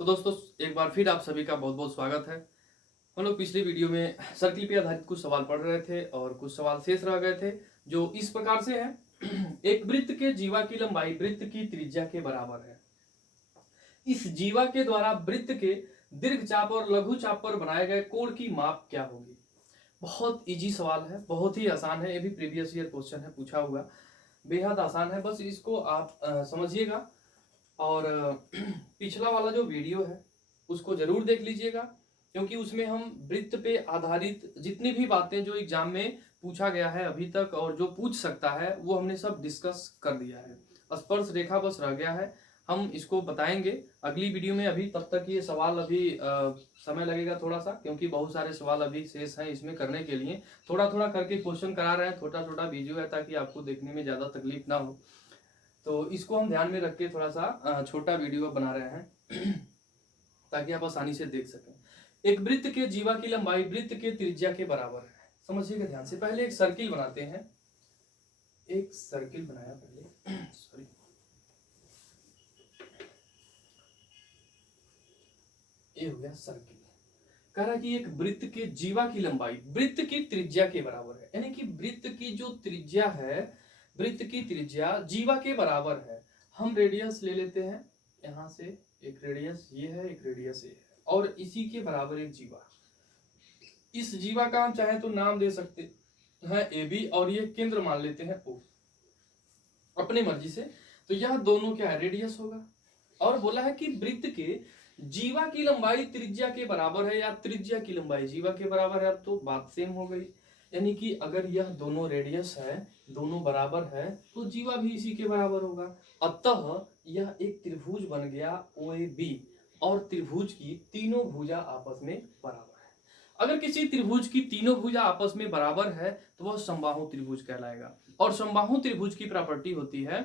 तो दोस्तों एक बार फिर आप सभी का बहुत बहुत स्वागत है। हम लोग पिछली वीडियो में सर्किल पे आधारित कुछ सवाल पढ़ रहे थे और कुछ सवाल शेष रह गए थे जो इस प्रकार से हैं। एक वृत्त के जीवा की लंबाई वृत्त की त्रिज्या के बराबर है। इस जीवा के द्वारा वृत्त के दीर्घ चाप और लघु चाप पर बनाए गए कोण की माप क्या होगी। बहुत इजी सवाल है, बहुत ही आसान है। ये भी प्रीवियस ईयर क्वेश्चन है, पूछा हुआ, बेहद आसान है। बस इसको आप समझिएगा और पिछला वाला जो वीडियो है उसको जरूर देख लीजिएगा, क्योंकि उसमें हम वृत्त पे आधारित जितनी भी बातें जो एग्जाम में पूछा गया है अभी तक और जो पूछ सकता है वो हमने सब डिस्कस कर दिया है। स्पर्श रेखा बस रह गया है, हम इसको बताएंगे अगली वीडियो में। अभी तब तक ये सवाल अभी समय लगेगा थोड़ा सा, क्योंकि बहुत सारे सवाल अभी शेष हैं इसमें करने के लिए। थोड़ा थोड़ा करके क्वेश्चन करा रहे हैं, छोटा छोटा वीडियो है ताकि आपको देखने में ज्यादा तकलीफ ना हो। तो इसको हम ध्यान में रख के थोड़ा सा छोटा वीडियो बना रहे हैं ताकि आप आसानी से देख सकें। एक वृत्त के जीवा की लंबाई वृत्त के त्रिज्या के बराबर है। समझिएगा ध्यान से। पहले एक सर्किल बनाते हैं। एक सर्किल बनाया पहले सॉरी, ये हो गया सर्किल। कह रहा कि एक वृत्त के जीवा की लंबाई वृत्त की त्रिज्या के बराबर है, यानी कि वृत्त की जो त्रिज्या है, वृत्त की त्रिज्या जीवा के बराबर है। हम रेडियस ले लेते हैं, यहां से एक रेडियस ये है, एक रेडियस ये है, और इसी के बराबर एक जीवा। इस जीवा का हम चाहे तो नाम दे सकते हैं ए बी, और ये केंद्र मान लेते हैं ओ, अपने मर्जी से। तो यह दोनों क्या है, रेडियस होगा। और बोला है कि वृत्त के जीवा की लंबाई त्रिज्या के बराबर है, या त्रिज्या की लंबाई जीवा के बराबर है। अब तो बात सेम हो गई, यानी कि अगर यह दोनों रेडियस है, दोनों बराबर है, तो जीवा भी इसी के बराबर होगा। अतः यह एक त्रिभुज बन गया ओ ए बी, और त्रिभुज की तीनों भुजा आपस में बराबर है। अगर किसी त्रिभुज की तीनों भुजा आपस में बराबर है तो वह समबाहु त्रिभुज कहलाएगा। और समबाहु त्रिभुज की प्रॉपर्टी होती है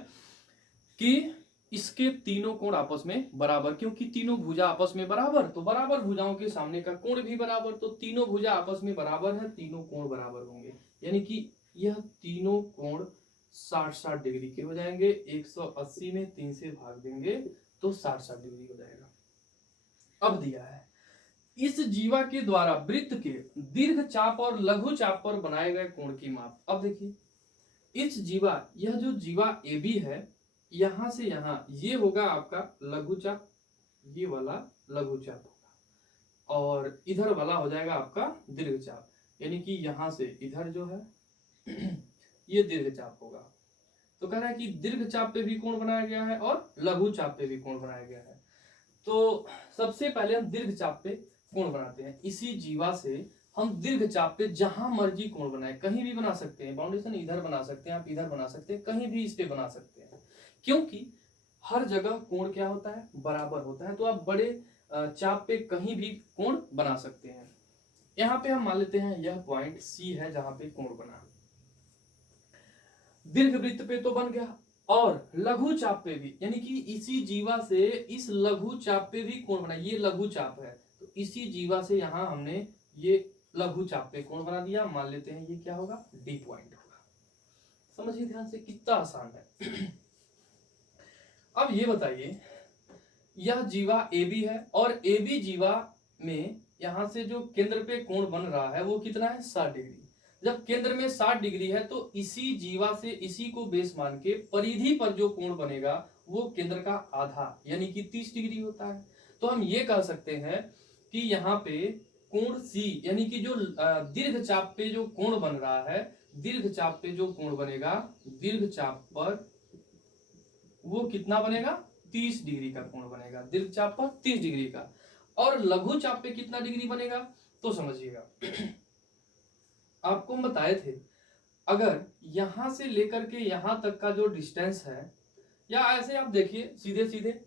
कि इसके तीनों कोण आपस में बराबर, क्योंकि तीनों भुजा आपस में बराबर, तो बराबर भुजाओं के सामने का कोण भी बराबर। तो तीनों भुजा आपस में बराबर है, तीनों कोण बराबर होंगे, यानी कि यह तीनों कोण 60-60 डिग्री के हो जाएंगे। 180 में 3 से भाग देंगे तो 60-60 डिग्री हो जाएगा। अब दिया है इस जीवा के द्वारा वृत्त के दीर्घ चाप और लघु चाप पर बनाए गए कोण की माप। अब देखिए इस जीवा, यह जो जीवा ए बी है, यहां से यहां ये होगा आपका लघु चाप, ये वाला लघु चाप होगा, और इधर वाला हो जाएगा आपका दीर्घ चाप, यानी कि यहां से इधर जो है ये दीर्घ चाप होगा। तो कह रहा है कि दीर्घ चाप पे भी कोण बनाया गया है और लघु चाप पे भी कोण बनाया गया है। तो सबसे पहले हम दीर्घ चाप पे कोण बनाते हैं। इसी जीवा से हम दीर्घ चाप पे जहां मर्जी कोण बनाए, कहीं भी बना सकते हैं। बाउंडेशन इधर बना सकते हैं, आप इधर बना सकते हैं, कहीं भी इस पे बना सकते हैं, क्योंकि हर जगह कोण क्या होता है, बराबर होता है। तो आप बड़े चाप पे कहीं भी कोण बना सकते हैं। यहाँ पे हम मान लेते हैं यह पॉइंट सी है जहां पे कोण बना। दीर्घ वृत्त पे तो बन गया, और लघु चाप पे भी, यानी कि इसी जीवा से इस लघु चाप पे भी कोण बना। ये लघु चाप है, तो इसी जीवा से यहां हमने ये लघु चाप पे कोण बना दिया। मान लेते हैं ये क्या होगा, डी पॉइंट होगा। समझिए ध्यान से, कितना आसान है। अब ये बताइए, यह जीवा ए बी है, और ए बी जीवा में यहां से जो केंद्र पे कोण बन रहा है वो कितना है, 60 डिग्री। जब केंद्र में 60 डिग्री है तो इसी जीवा से इसी को बेस मान के परिधि पर जो कोण बनेगा वो केंद्र का आधा, यानी कि 30 डिग्री होता है। तो हम ये कह सकते हैं कि यहाँ पे कोण सी, यानी कि जो दीर्घ चाप पे जो कोण बन रहा है, दीर्घ चाप पे जो कोण बनेगा, दीर्घ चाप पर वो कितना बनेगा, 30 डिग्री का कोण बनेगा। दीर्घ चाप पर 30 डिग्री का। और लघु चाप पे कितना डिग्री बनेगा, तो समझिएगा। आपको हम बताए थे, अगर यहां से लेकर के यहां तक का जो डिस्टेंस है, या ऐसे आप देखिए सीधे सीधे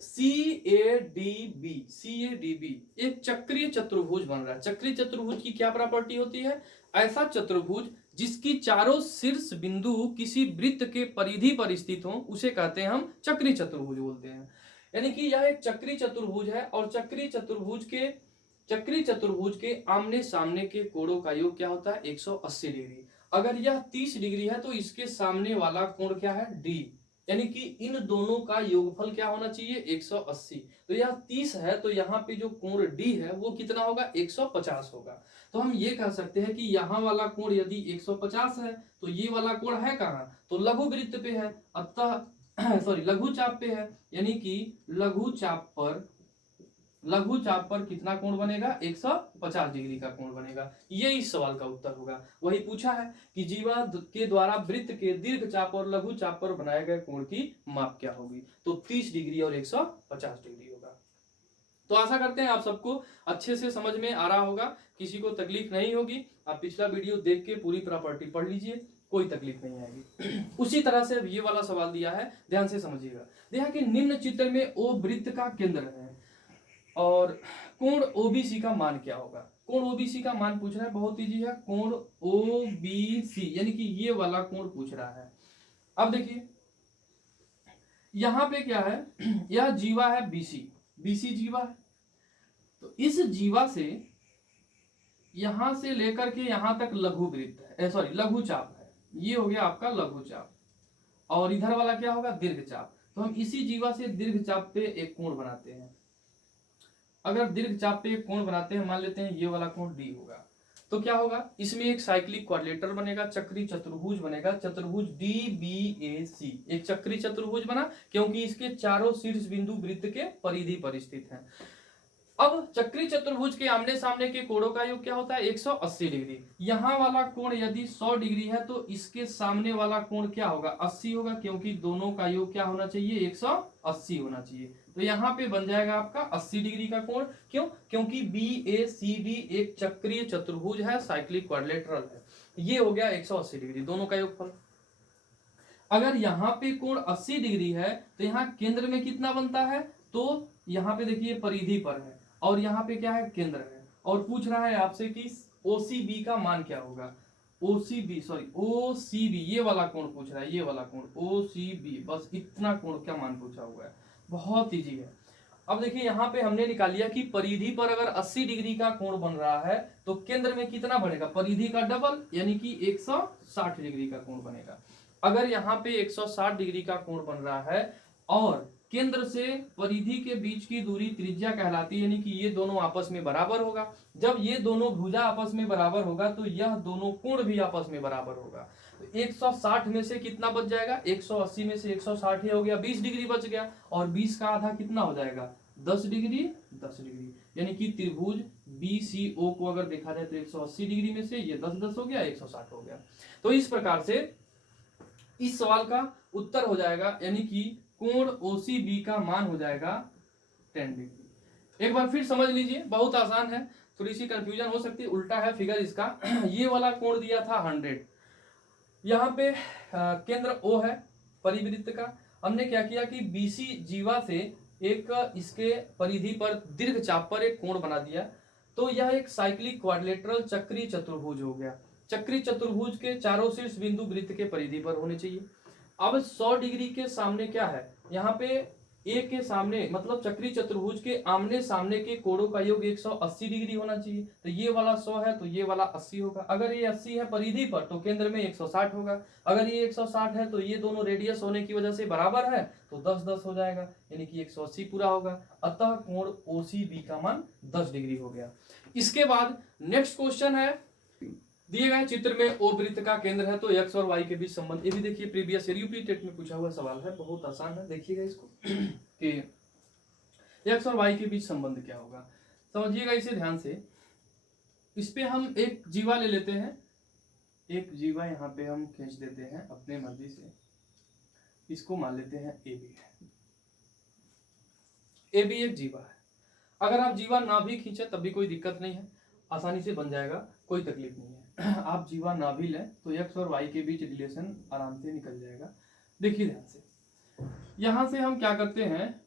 सी ए डी बी एक चक्रीय चतुर्भुज बन रहा है। चक्रीय चतुर्भुज की क्या प्रॉपर्टी होती है, ऐसा चतुर्भुज जिसकी चारों शीर्ष बिंदु किसी वृत्त के परिधि पर स्थित हो उसे कहते हैं हम चक्रीय चतुर्भुज बोलते हैं। यानी कि यह एक चक्रीय चतुर्भुज है, और चक्रीय चतुर्भुज के आमने सामने के कोणों का योग क्या होता है, 180 डिग्री। अगर यह 30 डिग्री है तो इसके सामने वाला कोण क्या है, डी, यानी कि इन दोनों का योगफल क्या होना चाहिए 180। तो यह 30 है तो यहाँ पे जो कोण डी है वो कितना होगा 150 होगा। तो हम ये कह सकते हैं कि यहाँ वाला कोण यदि 150 है तो ये वाला कोण है कहाँ, तो लघु वृत्त पे है, अतः सॉरी लघु चाप पे है, यानी कि लघु चाप पर कितना कोण बनेगा 150 डिग्री का कोण बनेगा। ये इस सवाल का उत्तर होगा। वही पूछा है कि जीवा के द्वारा वृत्त के दीर्घ चाप और लघु चाप पर बनाए गए कोण की माप क्या होगी, तो 30 डिग्री और 150 डिग्री होगा। तो आशा करते हैं आप सबको अच्छे से समझ में आ रहा होगा, किसी को तकलीफ नहीं होगी। आप पिछला वीडियो देख के पूरी प्रॉपर्टी पढ़ लीजिए, कोई तकलीफ नहीं आएगी। उसी तरह से ये वाला सवाल दिया है, ध्यान से समझिएगा। देखा कि निम्न चित्र में ओ वृत्त का केंद्र है और कोण ओबीसी का मान क्या होगा। कोण ओबीसी का मान पूछ रहा है, बहुत इजी है। कोण ओबीसी यानी कि ये वाला कोण पूछ रहा है। अब देखिए यहां पे क्या है, यह जीवा है बीसी, बीसी जीवा है। तो इस जीवा से यहां से लेकर के यहां तक लघु वृत्त है, सॉरी लघु चाप है। ये हो गया आपका लघु चाप, और इधर वाला क्या होगा दीर्घ चाप। तो हम इसी जीवा से दीर्घ चाप पे एक कोण बनाते हैं। अगर दीर्घ चाप पे एक कोण बनाते हैं, मान लेते हैं ये वाला कोण डी होगा, तो क्या होगा इसमें एक साइक्लिक क्वाड्रिलेटरल बनेगा, चक्री चतुर्भुज बनेगा, चतुर्भुज डी बी ए सी, एक चक्री चतुर्भुज बना क्योंकि इसके चारों शीर्ष बिंदु वृत्त के परिधि पर स्थित हैं। अब चक्री चतुर्भुज के आमने सामने के कोणों का योग क्या होता है 180 डिग्री। यहां वाला कोण यदि 100 डिग्री है तो इसके सामने वाला कोण क्या होगा 80 होगा, क्योंकि दोनों का योग क्या होना चाहिए 180 होना चाहिए। तो यहाँ पे बन जाएगा आपका 80 डिग्री का कोण। क्यों, क्योंकि बी ए सी डी एक चक्रीय चतुर्भुज है, साइक्लिक क्वाड्रिलेटरल है। ये हो गया 180 डिग्री दोनों का योगफल। अगर यहाँ पे कोण 80 डिग्री है तो यहाँ केंद्र में कितना बनता है, तो यहाँ पे देखिए परिधि पर है और यहाँ पे क्या है केंद्र है, और पूछ रहा है आपसे कि OCB का मान क्या होगा। OCB ये वाला कोण पूछ रहा है, ये वाला कोण OCB, बस इतना कोण का मान पूछा हुआ है, बहुत इजी है। अब देखिए यहाँ पे हमने निकाल लिया कि परिधि पर अगर 80 डिग्री का कोण बन रहा है तो केंद्र में कितना बनेगा परिधि का डबल, यानी कि 160 डिग्री का कोण बनेगा। अगर यहाँ पे 160 डिग्री का कोण बन रहा है और केंद्र से परिधि के बीच की दूरी त्रिज्या कहलाती है, यानी कि ये दोनों आपस में बराबर होगा। जब ये दोनों भुजा आपस में बराबर होगा तो यह दोनों कोण भी आपस में बराबर होगा। तो 160 में से कितना बच जाएगा 180 में से 160 ही हो गया, 20 डिग्री बच गया, और 20 का आधा कितना हो जाएगा 10 डिग्री, 10 डिग्री। यानी कि त्रिभुज BCO को अगर देखा जाए तो 180 डिग्री में से ये 10 हो गया 160 हो गया। तो इस प्रकार से इस सवाल का उत्तर हो जाएगा, यानी कि कोण OCB का मान हो जाएगा 10 डिग्री। एक बार फिर समझ लीजिए, बहुत आसान है, थोड़ी सी कंफ्यूजन हो सकती है, उल्टा है फिगर इसका। ये वाला कोण दिया था 100, यहाँ पे केंद्र O है परिवृत्त का। हमने क्या किया कि BC जीवा से एक इसके परिधि पर दीर्घ चाप पर एक कोण बना दिया, तो यह एक साइक्लिक क्वाड्रिलेटरल चक्री चतुर्भुज हो गया। चक्री चतुर्भुज के चारों शीर्ष बिंदु वृत्त के परिधि पर होने चाहिए। अब 100 डिग्री के सामने क्या है, यहाँ पे ए के सामने मतलब चक्री चतुर्भुज के आमने सामने के कोणों का योग 180 डिग्री होना चाहिए। तो ये वाला 100 है तो ये वाला 80 होगा। अगर ये 80 है परिधि पर तो केंद्र में 160 होगा। अगर ये 160 है तो ये दोनों रेडियस होने की वजह से बराबर है तो 10-10 हो जाएगा, यानी कि 180 पूरा होगा। अतः कोण OCB का मान 10 डिग्री हो गया। इसके बाद नेक्स्ट क्वेश्चन है, दिए गए चित्र में O वृत्त का केंद्र है तो x और y के बीच संबंध। ये भी देखिए प्रीवियस यूपी टेट में पूछा हुआ सवाल है, बहुत आसान है, देखिएगा इसको कि x और y के बीच संबंध क्या होगा। समझिएगा इसे ध्यान से। इस पे हम एक जीवा ले लेते हैं, एक जीवा यहाँ पे हम खींच देते हैं अपने मर्जी से, इसको मान लेते हैं AB। AB एक जीवा है। अगर आप जीवा ना भी खींचे तब भी कोई दिक्कत नहीं है, आसानी से बन जाएगा, कोई तकलीफ नहीं है। आप जीवा ना भी लें तो x और y के बीच रिलेशन आराम से निकल जाएगा। देखिए ध्यान से, यहां से हम क्या करते हैं,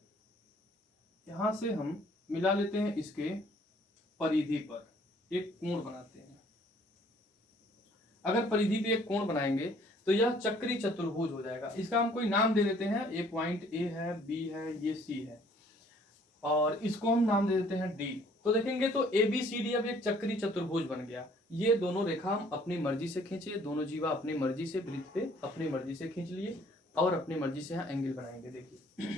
यहां से हम मिला लेते हैं इसके परिधि पर एक कोण बनाते हैं। अगर परिधि पे एक कोण बनाएंगे तो यह चक्री चतुर्भुज हो जाएगा। इसका हम कोई नाम दे देते हैं, एक पॉइंट A है, B है, ये C है, और इसको हम नाम दे देते हैं D। तो देखेंगे तो ABCD अब एक चक्री चतुर्भुज बन गया। ये दोनों रेखा हम अपनी मर्जी से खींचे, दोनों जीवा अपनी मर्जी से वृत्त पे अपनी मर्जी से खींच लिए। और अपनी मर्जी से यहाँ एंगल बनाएंगे। देखिए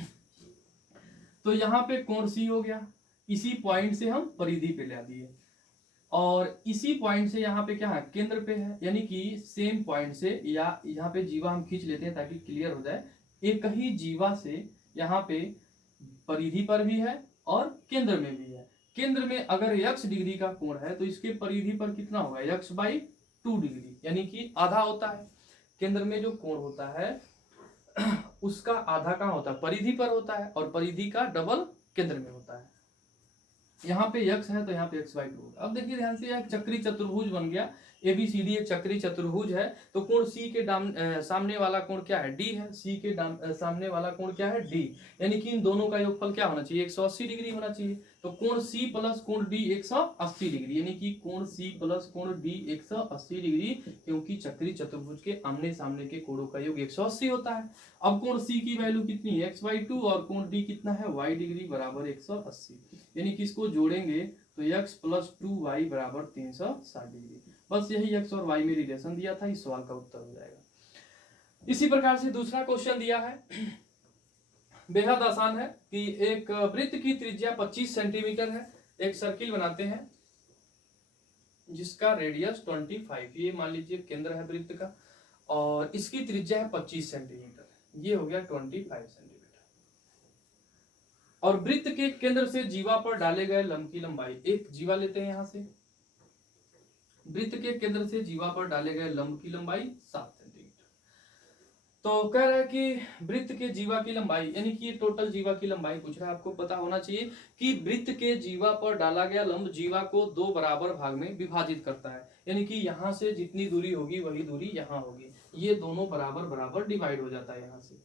तो यहाँ पे कोण सी हो गया, इसी पॉइंट से हम परिधि पे ला दिए और इसी पॉइंट से यहाँ पे क्या है, केंद्र पे है, यानी कि सेम पॉइंट से या यहाँ पे जीवा हम खींच लेते हैं ताकि क्लियर हो जाए। एक ही जीवा से यहाँ पे परिधि पर भी है और केंद्र में भी है। केंद्र में अगर x डिग्री का कोण है तो इसके परिधि पर कितना होगा, x/2 डिग्री, यानी कि आधा होता है। केंद्र में जो कोण होता है उसका आधा कहाँ होता है, परिधि पर होता है, और परिधि का डबल केंद्र में होता है। यहाँ पे x है तो यहाँ पे x/2 होगा। अब देखिए ध्यान से, एक चक्री चतुर्भुज बन गया, ABCD एक चक्री चतुर्भुज है, तो कोण C के सामने वाला कोण क्या है, D है। C के सामने वाला कोण क्या है, D, यानी कि इन दोनों का योगफल क्या होना चाहिए, 180 डिग्री होना चाहिए। तो कोण C प्लस कोण D 180 डिग्री, यानी कि कोण C प्लस कोण D 180 डिग्री, क्योंकि चक्री चतुर्भुज के आमने सामने के कोणों का योग 180 होता है। अब कोण C की वैल्यू कितनी है, x/2, और कोण D कितना है, y डिग्री बराबर 180, यानी कि इसको जोड़ेंगे तो x प्लस 2y बराबर 360 डिग्री। बस यही x और y में रिलेशन दिया था, इस सवाल का उत्तर हो जाएगा। इसी प्रकार से दूसरा क्वेश्चन दिया है, बेहद आसान है कि एक वृत्त की त्रिज्या 25 सेंटीमीटर है। एक सर्किल बनाते हैं जिसका रेडियस 25, ये मान लीजिए केंद्र है वृत्त का, और इसकी त्रिज्या है 25 सेंटीमीटर, ये हो गया 25 सेंटीमीटर। और वृत्त के केंद्र से जीवा पर डाले गए लंब की लंबाई, एक जीवा लेते हैं यहां से, वृत्त के केंद्र से जीवा पर डाले गए लंब की लंबाई 7 सेंटीमीटर। तो कह रहा है कि वृत्त के जीवा की लंबाई, यानी कि ये टोटल जीवा की लंबाई पूछ रहा है। आपको पता होना चाहिए कि वृत्त के जीवा पर डाला गया लंब जीवा को 2 बराबर भाग में विभाजित करता है, यानी कि यहां से जितनी दूरी होगी वही दूरी यहां होगी, ये दोनों बराबर बराबर डिवाइड हो जाता है यहां से।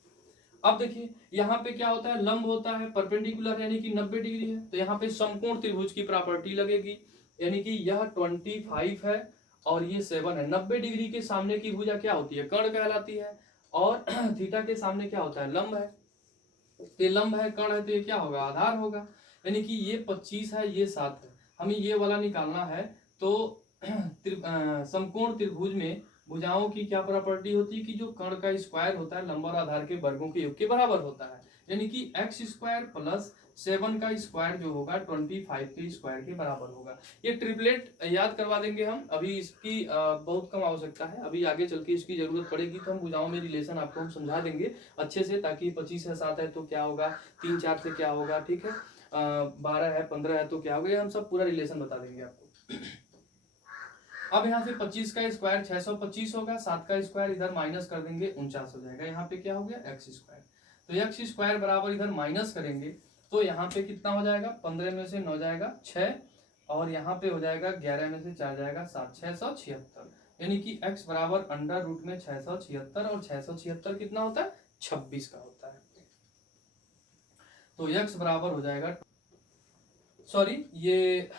अब देखिए यहाँ पे क्या होता है, लंब होता है परपेंडिकुलर, यानी कि 90 डिग्री है, तो यहाँ पे समकोण त्रिभुज की प्रॉपर्टी लगेगी, यानी कि यह 25 है और ये 7 है। 90 डिग्री के सामने की भुजा क्या होती है, कर्ण कहलाती है, और थीटा के सामने क्या होता है, लंब है। तो लंब है, कर्ण है, तो ये क्या होगा, आधार होगा, यानी कि ये 25 है, ये 7 है, हमें ये वाला निकालना है। तो समकोण त्रिभुज में भुजाओं की क्या प्रॉपर्टी होती है कि जो कर्ण का स्क्वायर होता है लंब और आधार के वर्गों के योग के बराबर होता है, यानी कि x² प्लस 7 का स्क्वायर जो होगा 25 के स्क्वायर के बराबर होगा। ये ट्रिपलेट याद करवा देंगे हम, अभी इसकी बहुत कम आवश्यकता है, अभी आगे चल के इसकी जरूरत पड़ेगी तो हम भुजाओं में रिलेशन आपको हम समझा देंगे अच्छे से, ताकि 25 है 7 है तो क्या होगा, 3 4 से क्या होगा, ठीक है, 12 है 15 है तो क्या होगा, ये हम सब पूरा रिलेशन बता देंगे आपको। अब यहाँ से 25 का स्क्वायर 625 होगा, 7 का स्क्वायर इधर माइनस कर देंगे 49 हो जाएगा, यहाँ पे क्या हो गया, x², तो x² बराबर इधर माइनस करेंगे तो यहाँ पे कितना हो जाएगा, 15 में से 9 जाएगा 6, और यहाँ पे हो जाएगा 11 में से 4 जाएगा 7, 676, यानी कि x बराबर अंडर रूट में 676, और 676 कितना होता है, 26 का होता है। तो x बराबर हो जाएगा, सॉरी ये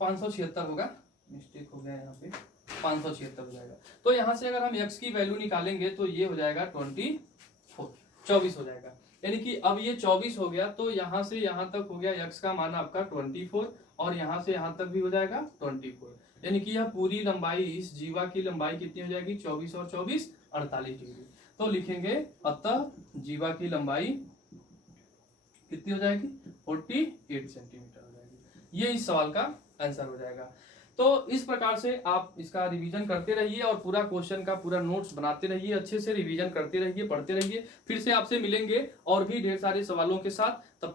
576 होगा, मिस्टेक हो गया यहाँ पे, 576 हो जाएगा। तो यहाँ से अगर हम x की वैल्यू निकालेंगे तो ये हो जाएगा 24 हो जाएगा, यानी कि अब ये 24 हो गया, तो यहाँ से यहाँ तक हो गया x का मान आपका 24, और यहाँ से यहाँ तक भी हो जाएगा 24, यानी कि यह पूरी लंबाई, इस जीवा की लंबाई कितनी हो जाएगी, 24 और 24 48 डिग्री। तो लिखेंगे अतः जीवा की लंबाई कितनी हो जाएगी, 48 सेंटीमीटर हो जाएगी। ये इस सवाल का आंसर हो जाएगा। तो इस प्रकार से आप इसका रिवीजन करते रहिए और पूरा क्वेश्चन का पूरा नोट्स बनाते रहिए, अच्छे से रिवीजन करते रहिए, पढ़ते रहिए। फिर से आपसे मिलेंगे और भी ढेर सारे सवालों के साथ, तब